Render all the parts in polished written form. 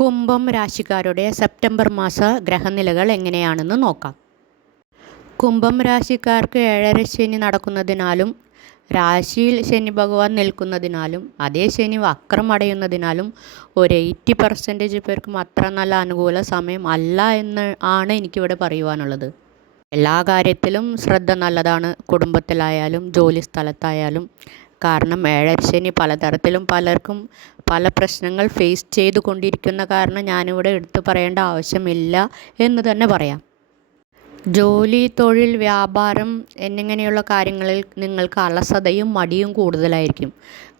കുംഭം രാശിക്കാരുടെ സെപ്റ്റംബർ മാസ ഗ്രഹനിലകൾ എങ്ങനെയാണെന്ന് നോക്കാം. കുംഭം രാശിക്കാർക്ക് ഏഴര ശനി നടക്കുന്നതിനാലും രാശിയിൽ ശനി ഭഗവാൻ നിൽക്കുന്നതിനാലും അതേ ശനി വക്രമടയുന്നതിനാലും ഒരു 80% പേർക്കും അത്ര നല്ല അനുകൂല സമയം അല്ല എന്ന് ആണ് എനിക്കിവിടെ പറയുവാനുള്ളത്. എല്ലാ കാര്യത്തിലും ശ്രദ്ധ നല്ലതാണ്, കുടുംബത്തിലായാലും ജോലി സ്ഥലത്തായാലും. കാരണം ഏഴര ശനി പലതരത്തിലും പലർക്കും പല പ്രശ്നങ്ങൾ ഫേസ് ചെയ്തു കൊണ്ടിരിക്കുന്ന കാരണം ഞാനിവിടെ എടുത്തു പറയേണ്ട ആവശ്യമില്ല എന്ന് തന്നെ പറയാം. ജോലി, തൊഴിൽ, വ്യാപാരം എന്നിങ്ങനെയുള്ള കാര്യങ്ങളിൽ നിങ്ങൾക്ക് അലസതയും മടിയും കൂടുതലായിരിക്കും.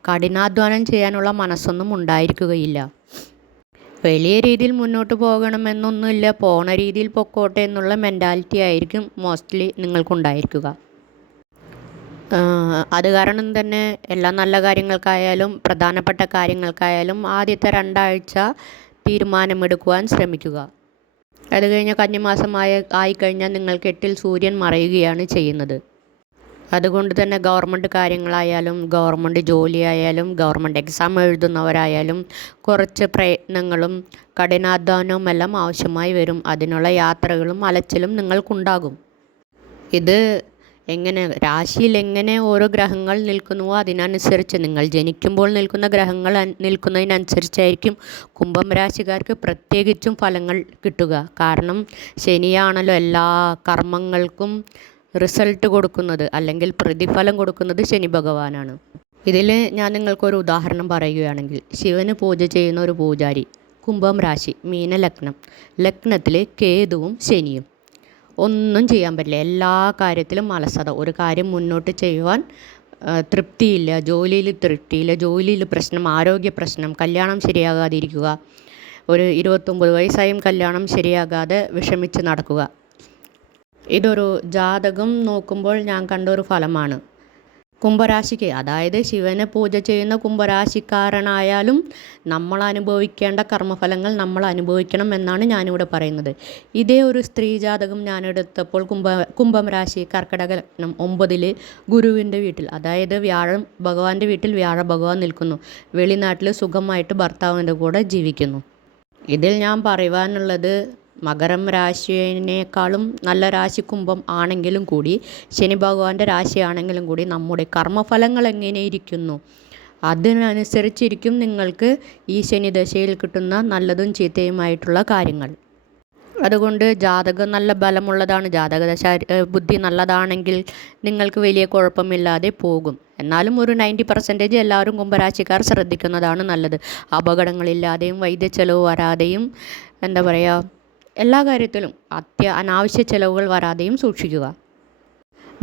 കഠിനാധ്വാനം ചെയ്യാനുള്ള മനസ്സൊന്നും ഉണ്ടായിരിക്കുകയില്ല. വലിയ രീതിയിൽ മുന്നോട്ട് പോകണമെന്നൊന്നുമില്ല, പോണ രീതിയിൽ പൊക്കോട്ടെ എന്നുള്ള മെൻറ്റാലിറ്റി ആയിരിക്കും മോസ്റ്റ്ലി നിങ്ങൾക്കുണ്ടായിരിക്കുക. അത് കാരണം തന്നെ എല്ലാ നല്ല കാര്യങ്ങൾക്കായാലും പ്രധാനപ്പെട്ട കാര്യങ്ങൾക്കായാലും ആദ്യത്തെ 2 ആഴ്ച തീരുമാനമെടുക്കുവാൻ ശ്രമിക്കുക. അത് കഴിഞ്ഞ് കന്നിമാസം ആയിക്കഴിഞ്ഞാൽ നിങ്ങൾക്ക് 8-ൽ സൂര്യൻ മറയുകയാണ് ചെയ്യുന്നത്. അതുകൊണ്ട് തന്നെ ഗവൺമെൻറ് കാര്യങ്ങളായാലും ഗവൺമെൻറ് ജോലിയായാലും ഗവൺമെൻറ് എക്സാം എഴുതുന്നവരായാലും കുറച്ച് പ്രയത്നങ്ങളും കഠിനാധ്വാനവും എല്ലാം ആവശ്യമായി വരും. അതിനുള്ള യാത്രകളും അലച്ചിലും നിങ്ങൾക്കുണ്ടാകും. ഇത് രാശിയിൽ എങ്ങനെ ഓരോ ഗ്രഹങ്ങൾ നിൽക്കുന്നുവോ അതിനനുസരിച്ച് നിങ്ങൾ ജനിക്കുമ്പോൾ നിൽക്കുന്ന ഗ്രഹങ്ങൾ നിൽക്കുന്നതിനനുസരിച്ചായിരിക്കും കുംഭം രാശിക്കാർക്ക് പ്രത്യേകിച്ചും ഫലങ്ങൾ കിട്ടുക. കാരണം ശനിയാണല്ലോ എല്ലാ കർമ്മങ്ങൾക്കും റിസൾട്ട് കൊടുക്കുന്നത്, അല്ലെങ്കിൽ പ്രതിഫലം കൊടുക്കുന്നത് ശനി ഭഗവാനാണ്. ഇതിൽ ഞാൻ നിങ്ങൾക്കൊരു ഉദാഹരണം പറയുകയാണെങ്കിൽ, ശിവന് പൂജ ചെയ്യുന്ന ഒരു പൂജാരി, കുംഭം രാശി, മീന ലഗ്നം, ലഗ്നത്തിൽ കേതുവും ശനിയും. ഒന്നും ചെയ്യാൻ പറ്റില്ല, എല്ലാ കാര്യത്തിലും അലസത, ഒരു കാര്യം മുന്നോട്ട് ചെയ്യുവാൻ തൃപ്തിയില്ല, ജോലിയിൽ തൃപ്തിയില്ല, ജോലിയിൽ പ്രശ്നം, ആരോഗ്യ പ്രശ്നം, കല്യാണം ശരിയാകാതിരിക്കുക, ഒരു 29 വയസ്സായും കല്യാണം ശരിയാകാതെ വിഷമിച്ച് നടക്കുക. ഇതൊരു ജാതകം നോക്കുമ്പോൾ ഞാൻ കണ്ട ഒരു ഫലമാണ്. കുംഭരാശിക്ക്, അതായത് ശിവനെ പൂജ ചെയ്യുന്ന കുംഭരാശിക്കാരനായാലും നമ്മൾ അനുഭവിക്കേണ്ട കർമ്മഫലങ്ങൾ നമ്മൾ അനുഭവിക്കണം എന്നാണ് ഞാനിവിടെ പറയുന്നത്. ഇതേ ഒരു സ്ത്രീ ജാതകം ഞാനെടുത്തപ്പോൾ കുംഭം രാശി, കർക്കിടക ലഗ്നം, 9-ൽ ഗുരുവിൻ്റെ വീട്ടിൽ, അതായത് ഭഗവാന്റെ വീട്ടിൽ വ്യാഴ ഭഗവാൻ നിൽക്കുന്നു. വെളിനാട്ടിൽ സുഖമായിട്ട് ഭർത്താവിൻ്റെ കൂടെ ജീവിക്കുന്നു. ഇതിൽ ഞാൻ പറയുവാനുള്ളത്, മകരം രാശിയേക്കാളും നല്ല രാശി കുംഭം ആണെങ്കിലും കൂടി, ശനി ഭഗവാന്റെ രാശിയാണെങ്കിലും കൂടി നമ്മുടെ കർമ്മഫലങ്ങൾ എങ്ങനെയിരിക്കുന്നു അതിനനുസരിച്ചിരിക്കും നിങ്ങൾക്ക് ഈ ശനി ദശയിൽ കിട്ടുന്ന നല്ലതും ചീത്തയുമായിട്ടുള്ള കാര്യങ്ങൾ. അതുകൊണ്ട് ജാതകം നല്ല ബലമുള്ളതാണ്, ജാതകദശ ബുദ്ധി നല്ലതാണെങ്കിൽ നിങ്ങൾക്ക് വലിയ കുഴപ്പമില്ലാതെ പോകും. എന്നാലും ഒരു 90% എല്ലാവരും കുംഭരാശിക്കാർ ശ്രദ്ധിക്കുന്നതാണ് നല്ലത്. അപകടങ്ങളില്ലാതെയും വൈദ്യച്ചെലവ് വരാതെയും എല്ലാ കാര്യത്തിലും അനാവശ്യ ചെലവുകൾ വരാതെയും സൂക്ഷിക്കുക.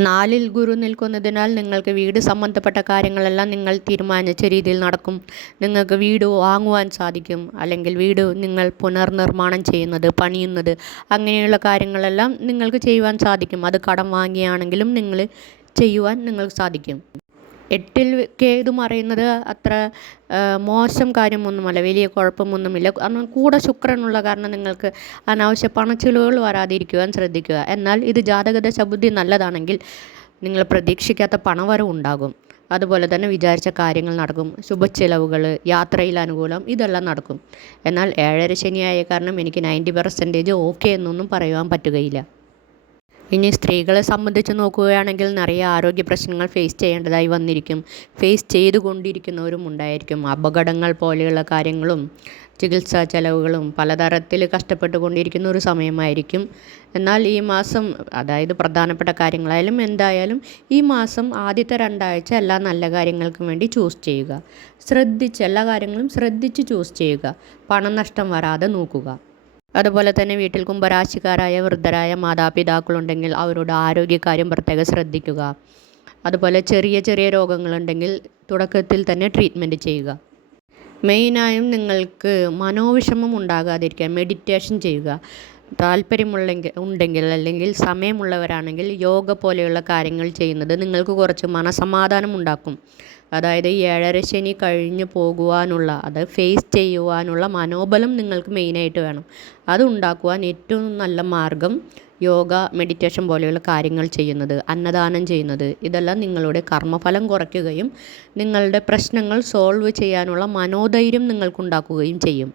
4-ൽ ഗുരു നിൽക്കുന്നതിനാൽ നിങ്ങൾക്ക് വീട് സംബന്ധപ്പെട്ട കാര്യങ്ങളെല്ലാം നിങ്ങൾ തീരുമാനിച്ച രീതിയിൽ നടക്കും. നിങ്ങൾക്ക് വീട് വാങ്ങുവാൻ സാധിക്കും, അല്ലെങ്കിൽ വീട് നിങ്ങൾ പുനർനിർമ്മാണം ചെയ്യുന്നത്, പണിയുന്നത്, അങ്ങനെയുള്ള കാര്യങ്ങളെല്ലാം നിങ്ങൾക്ക് ചെയ്യുവാൻ സാധിക്കും. അത് കടം വാങ്ങിയാണെങ്കിലും ചെയ്യുവാൻ നിങ്ങൾക്ക് സാധിക്കും. 8-ൽ കേതു മറയുന്നത് അത്ര മോശം കാര്യമൊന്നുമല്ല, വലിയ കുഴപ്പമൊന്നുമില്ല. കാരണം കൂടെ ശുക്രനുള്ള കാരണം നിങ്ങൾക്ക് അനാവശ്യ പണച്ചിലവുകൾ വരാതിരിക്കുവാൻ ശ്രദ്ധിക്കുക. എന്നാൽ ഇത് ജാതകദശ ബുദ്ധി നല്ലതാണെങ്കിൽ നിങ്ങൾ പ്രതീക്ഷിക്കാത്ത പണവരവ് ഉണ്ടാകും. അതുപോലെ തന്നെ വിചാരിച്ച കാര്യങ്ങൾ നടക്കും. ശുഭച്ചിലവുകൾ, യാത്രയിൽ അനുകൂലം, ഇതെല്ലാം നടക്കും. എന്നാൽ ഏഴര ശനിയായ കാരണം എനിക്ക് 90% ഓക്കെ എന്നൊന്നും പറയുവാൻ പറ്റുകയില്ല. ഇനി സ്ത്രീകളെ സംബന്ധിച്ച് നോക്കുകയാണെങ്കിൽ നിറയെ ആരോഗ്യ പ്രശ്നങ്ങൾ ഫേസ് ചെയ്യേണ്ടതായി വന്നിരിക്കും. ഫേസ് ചെയ്തുകൊണ്ടിരിക്കുന്നവരും ഉണ്ടായിരിക്കും. അപകടങ്ങൾ പോലെയുള്ള കാര്യങ്ങളും ചികിത്സാ ചെലവുകളും പലതരത്തിൽ കഷ്ടപ്പെട്ടുകൊണ്ടിരിക്കുന്ന ഒരു സമയമായിരിക്കും. എന്നാൽ ഈ മാസം, അതായത് പ്രധാനപ്പെട്ട കാര്യങ്ങളായാലും എന്തായാലും ഈ മാസം ആദ്യത്തെ 2 ആഴ്ച എല്ലാ നല്ല കാര്യങ്ങൾക്കും വേണ്ടി ചൂസ് ചെയ്യുക. എല്ലാ കാര്യങ്ങളും ശ്രദ്ധിച്ച് ചൂസ് ചെയ്യുക. പണനഷ്ടം വരാതെ നോക്കുക. അതുപോലെ തന്നെ വീട്ടിൽ കുംഭരാശിക്കാരായ വൃദ്ധരായ മാതാപിതാക്കളുണ്ടെങ്കിൽ അവരുടെ ആരോഗ്യകാര്യം പ്രത്യേകം ശ്രദ്ധിക്കുക. അതുപോലെ ചെറിയ ചെറിയ രോഗങ്ങളുണ്ടെങ്കിൽ തുടക്കത്തിൽ തന്നെ ട്രീറ്റ്മെൻറ്റ് ചെയ്യുക. മെയിനായും നിങ്ങൾക്ക് മനോവിഷമം ഉണ്ടാകാതിരിക്കാൻ മെഡിറ്റേഷൻ ചെയ്യുക. ഉണ്ടെങ്കിൽ അല്ലെങ്കിൽ സമയമുള്ളവരാണെങ്കിൽ യോഗ പോലെയുള്ള കാര്യങ്ങൾ ചെയ്യുന്നത് നിങ്ങൾക്ക് കുറച്ച് മനസമാധാനം ഉണ്ടാക്കും. അതായത് ഈ ഏഴര ശനി കഴിഞ്ഞ് പോകുവാനുള്ള, അത് ഫേസ് ചെയ്യുവാനുള്ള മനോബലം നിങ്ങൾക്ക് മെയിനായിട്ട് വേണം. അത് ഉണ്ടാക്കുവാൻ ഏറ്റവും നല്ല മാർഗം യോഗ, മെഡിറ്റേഷൻ പോലെയുള്ള കാര്യങ്ങൾ ചെയ്യുന്നത്, അന്നദാനം ചെയ്യുന്നത്, ഇതെല്ലാം നിങ്ങളുടെ കർമ്മഫലം കുറയ്ക്കുകയും നിങ്ങളുടെ പ്രശ്നങ്ങൾ സോൾവ് ചെയ്യാനുള്ള മനോധൈര്യം നിങ്ങൾക്കുണ്ടാക്കുകയും ചെയ്യും.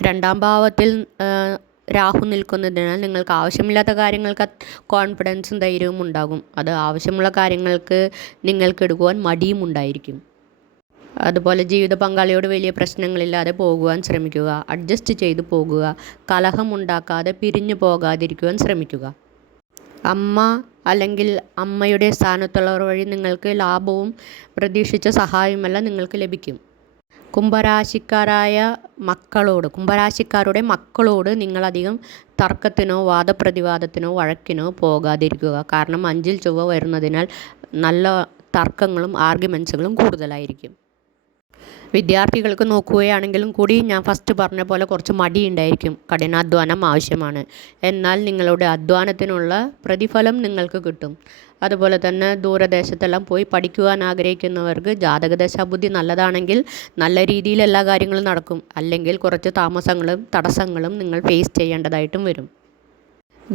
രണ്ടാം ഭാവത്തിൽ രാഹു നിൽക്കുന്നതിനാൽ നിങ്ങൾക്ക് ആവശ്യമില്ലാത്ത കാര്യങ്ങൾക്ക് കോൺഫിഡൻസും ധൈര്യവും ഉണ്ടാകും. അത് ആവശ്യമുള്ള കാര്യങ്ങൾക്ക് നിങ്ങൾക്ക് എടുക്കുവാൻ മടിയും ഉണ്ടായിരിക്കും. അതുപോലെ ജീവിത പങ്കാളിയോട് വലിയ പ്രശ്നങ്ങളില്ലാതെ പോകുവാൻ ശ്രമിക്കുക. അഡ്ജസ്റ്റ് ചെയ്ത് പോകുക. കലഹമുണ്ടാക്കാതെ പിരിഞ്ഞു പോകാതിരിക്കുവാൻ ശ്രമിക്കുക. അമ്മ അല്ലെങ്കിൽ അമ്മയുടെ സ്ഥാനത്തുള്ളവർ വഴി നിങ്ങൾക്ക് ലാഭവും പ്രതീക്ഷിച്ച സഹായവുമെല്ലാം നിങ്ങൾക്ക് ലഭിക്കും. കുംഭരാശിക്കാരുടെ മക്കളോട് നിങ്ങളധികം തർക്കത്തിനോ വാദപ്രതിവാദത്തിനോ വഴക്കിനോ പോകാതിരിക്കുക. കാരണം 5-ൽ ചൊവ്വ വരുന്നതിനാൽ നല്ല തർക്കങ്ങളും ആർഗ്യുമെൻസുകളും കൂടുതലായിരിക്കും. വിദ്യാർത്ഥികൾക്ക് നോക്കുകയാണെങ്കിലും കൂടി ഞാൻ ഫസ്റ്റ് പറഞ്ഞ പോലെ കുറച്ച് മടിയുണ്ടായിരിക്കും. കഠിനാധ്വാനം ആവശ്യമാണ്. എന്നാൽ നിങ്ങളുടെ അധ്വാനത്തിനുള്ള പ്രതിഫലം നിങ്ങൾക്ക് കിട്ടും. അതുപോലെ തന്നെ ദൂരദേശത്തെല്ലാം പോയി പഠിക്കുവാൻ ആഗ്രഹിക്കുന്നവർക്ക് ജാതകദശാബുദ്ധി നല്ലതാണെങ്കിൽ നല്ല രീതിയിൽ എല്ലാ കാര്യങ്ങളും നടക്കും. അല്ലെങ്കിൽ കുറച്ച് താമസങ്ങളും തടസ്സങ്ങളും നിങ്ങൾ ഫേസ് ചെയ്യേണ്ടതായിട്ടും വരും.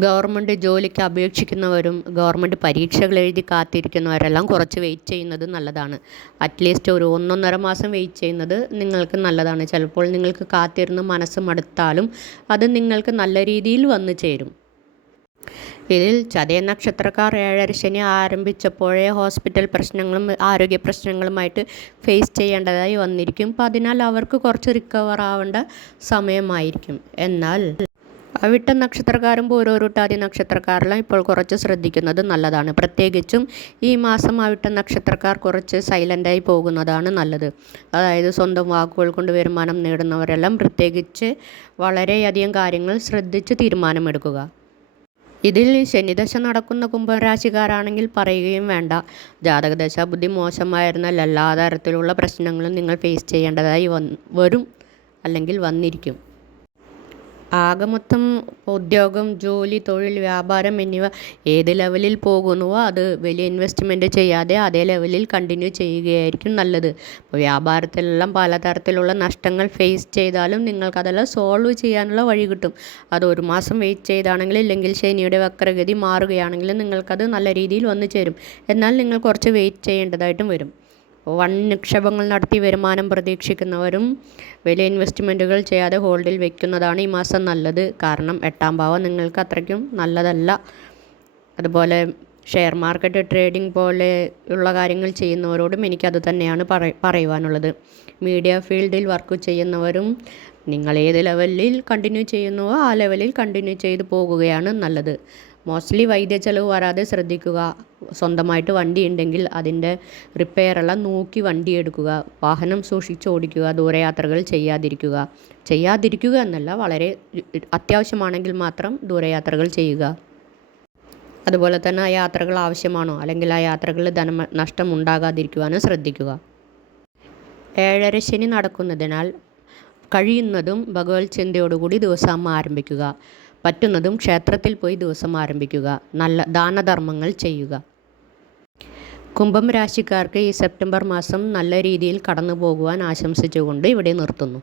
ഗവൺമെൻറ് ജോലിക്ക് അപേക്ഷിക്കുന്നവരും ഗവൺമെൻറ് പരീക്ഷകൾ എഴുതി കാത്തിരിക്കുന്നവരെല്ലാം കുറച്ച് വെയിറ്റ് ചെയ്യുന്നത് നല്ലതാണ്. അറ്റ്ലീസ്റ്റ് ഒരു 1-1.5 മാസം വെയിറ്റ് ചെയ്യുന്നത് നിങ്ങൾക്ക് നല്ലതാണ്. ചിലപ്പോൾ നിങ്ങൾക്ക് കാത്തിരുന്ന് മനസ്സ് മടുത്താലും അത് നിങ്ങൾക്ക് നല്ല രീതിയിൽ വന്നു ചേരും. ഇതിൽ ചതയ നക്ഷത്രക്കാർ 7.5 ശനി ആരംഭിച്ചപ്പോഴേ ഹോസ്പിറ്റൽ പ്രശ്നങ്ങളും ആരോഗ്യ പ്രശ്നങ്ങളുമായിട്ട് ഫേസ് ചെയ്യേണ്ടതായി വന്നിരിക്കും. അപ്പം അതിനാൽ അവർക്ക് കുറച്ച് റിക്കവർ ആവേണ്ട സമയമായിരിക്കും. എന്നാൽ അവിട്ട നക്ഷത്രക്കാരും പൂരോരുട്ടാതി നക്ഷത്രക്കാരെല്ലാം ഇപ്പോൾ കുറച്ച് ശ്രദ്ധിക്കുന്നത് നല്ലതാണ്. പ്രത്യേകിച്ചും ഈ മാസം അവിട്ട നക്ഷത്രക്കാർ കുറച്ച് സൈലൻ്റായി പോകുന്നതാണ് നല്ലത്. അതായത് സ്വന്തം വാക്കുകൾ കൊണ്ട് വരുമാനം നേടുന്നവരെല്ലാം പ്രത്യേകിച്ച് വളരെയധികം കാര്യങ്ങൾ ശ്രദ്ധിച്ച് തീരുമാനമെടുക്കുക. ഇതിൽ ശനിദശ നടക്കുന്ന കുംഭരാശിക്കാരാണെങ്കിൽ പറയുകയും വേണ്ട. ജാതകദശ ബുദ്ധി മോശമായിരുന്നാൽ എല്ലാ തരത്തിലുള്ള പ്രശ്നങ്ങളും നിങ്ങൾ ഫേസ് ചെയ്യേണ്ടതായി വരും അല്ലെങ്കിൽ വന്നിരിക്കും. ആകെ മൊത്തം ഉദ്യോഗം, ജോലി, തൊഴിൽ, വ്യാപാരം എന്നിവ ഏത് ലെവലിൽ പോകുന്നുവോ അത് വലിയ ഇൻവെസ്റ്റ്മെൻറ്റ് ചെയ്യാതെ അതേ ലെവലിൽ കണ്ടിന്യൂ ചെയ്യുകയായിരിക്കും നല്ലത്. അപ്പോൾ വ്യാപാരത്തിലെല്ലാം പലതരത്തിലുള്ള നഷ്ടങ്ങൾ ഫേസ് ചെയ്താലും നിങ്ങൾക്കതെല്ലാം സോൾവ് ചെയ്യാനുള്ള വഴി കിട്ടും. അത് 1 മാസം വെയിറ്റ് ചെയ്താണെങ്കിൽ ഇല്ലെങ്കിൽ ശനിയുടെ വക്രഗതി മാറുകയാണെങ്കിൽ നിങ്ങൾക്കത് നല്ല രീതിയിൽ വന്നു ചേരും. എന്നാൽ നിങ്ങൾ കുറച്ച് വെയിറ്റ് ചെയ്യേണ്ടതായിട്ടും വരും. വൻ നിക്ഷേപങ്ങൾ നടത്തി വരുമാനം പ്രതീക്ഷിക്കുന്നവരും വലിയ ഇൻവെസ്റ്റ്മെൻറ്റുകൾ ചെയ്യാതെ ഹോൾഡിൽ വയ്ക്കുന്നതാണ് ഈ മാസം നല്ലത്. കാരണം 8-ാം ഭാവം നിങ്ങൾക്ക് അത്രയ്ക്കും നല്ലതല്ല. അതുപോലെ ഷെയർ മാർക്കറ്റ് ട്രേഡിംഗ് പോലെയുള്ള കാര്യങ്ങൾ ചെയ്യുന്നവരോടും എനിക്കത് തന്നെയാണ് പറയുവാനുള്ളത്. മീഡിയ ഫീൽഡിൽ വർക്ക് ചെയ്യുന്നവരും നിങ്ങൾ ഏത് ലെവലിൽ കണ്ടിന്യൂ ചെയ്യുന്നുവോ ആ ലെവലിൽ കണ്ടിന്യൂ ചെയ്ത് പോകുകയാണ് നല്ലത്. മോസ്റ്റ്ലി വൈദ്യ ചെലവ് വരാതെ ശ്രദ്ധിക്കുക. സ്വന്തമായിട്ട് വണ്ടി ഉണ്ടെങ്കിൽ അതിൻ്റെ റിപ്പയറെല്ലാം നോക്കി വണ്ടി എടുക്കുക. വാഹനം സൂക്ഷിച്ച് ഓടിക്കുക. ദൂരയാത്രകൾ ചെയ്യാതിരിക്കുക എന്നല്ല, വളരെ അത്യാവശ്യമാണെങ്കിൽ മാത്രം ദൂരയാത്രകൾ ചെയ്യുക. അതുപോലെ തന്നെ ആ യാത്രകൾ ആവശ്യമാണോ അല്ലെങ്കിൽ ആ യാത്രകളിൽ നഷ്ടം ഉണ്ടാകാതിരിക്കുവാനും ശ്രദ്ധിക്കുക. 7.5 ശനി നടക്കുന്നതിനാൽ കഴിയുന്നതും ഭഗവത് ചിന്തയോടുകൂടി ദിവസം ആരംഭിക്കുക. പറ്റുന്നതും ക്ഷേത്രത്തിൽ പോയി ദിവസം ആരംഭിക്കുക. നല്ല ദാനധർമ്മങ്ങൾ ചെയ്യുക. കുംഭം രാശിക്കാർക്ക് ഈ സെപ്റ്റംബർ മാസം നല്ല രീതിയിൽ കടന്നു പോകുവാൻ ആശംസിച്ചുകൊണ്ട് ഇവിടെ നിർത്തുന്നു.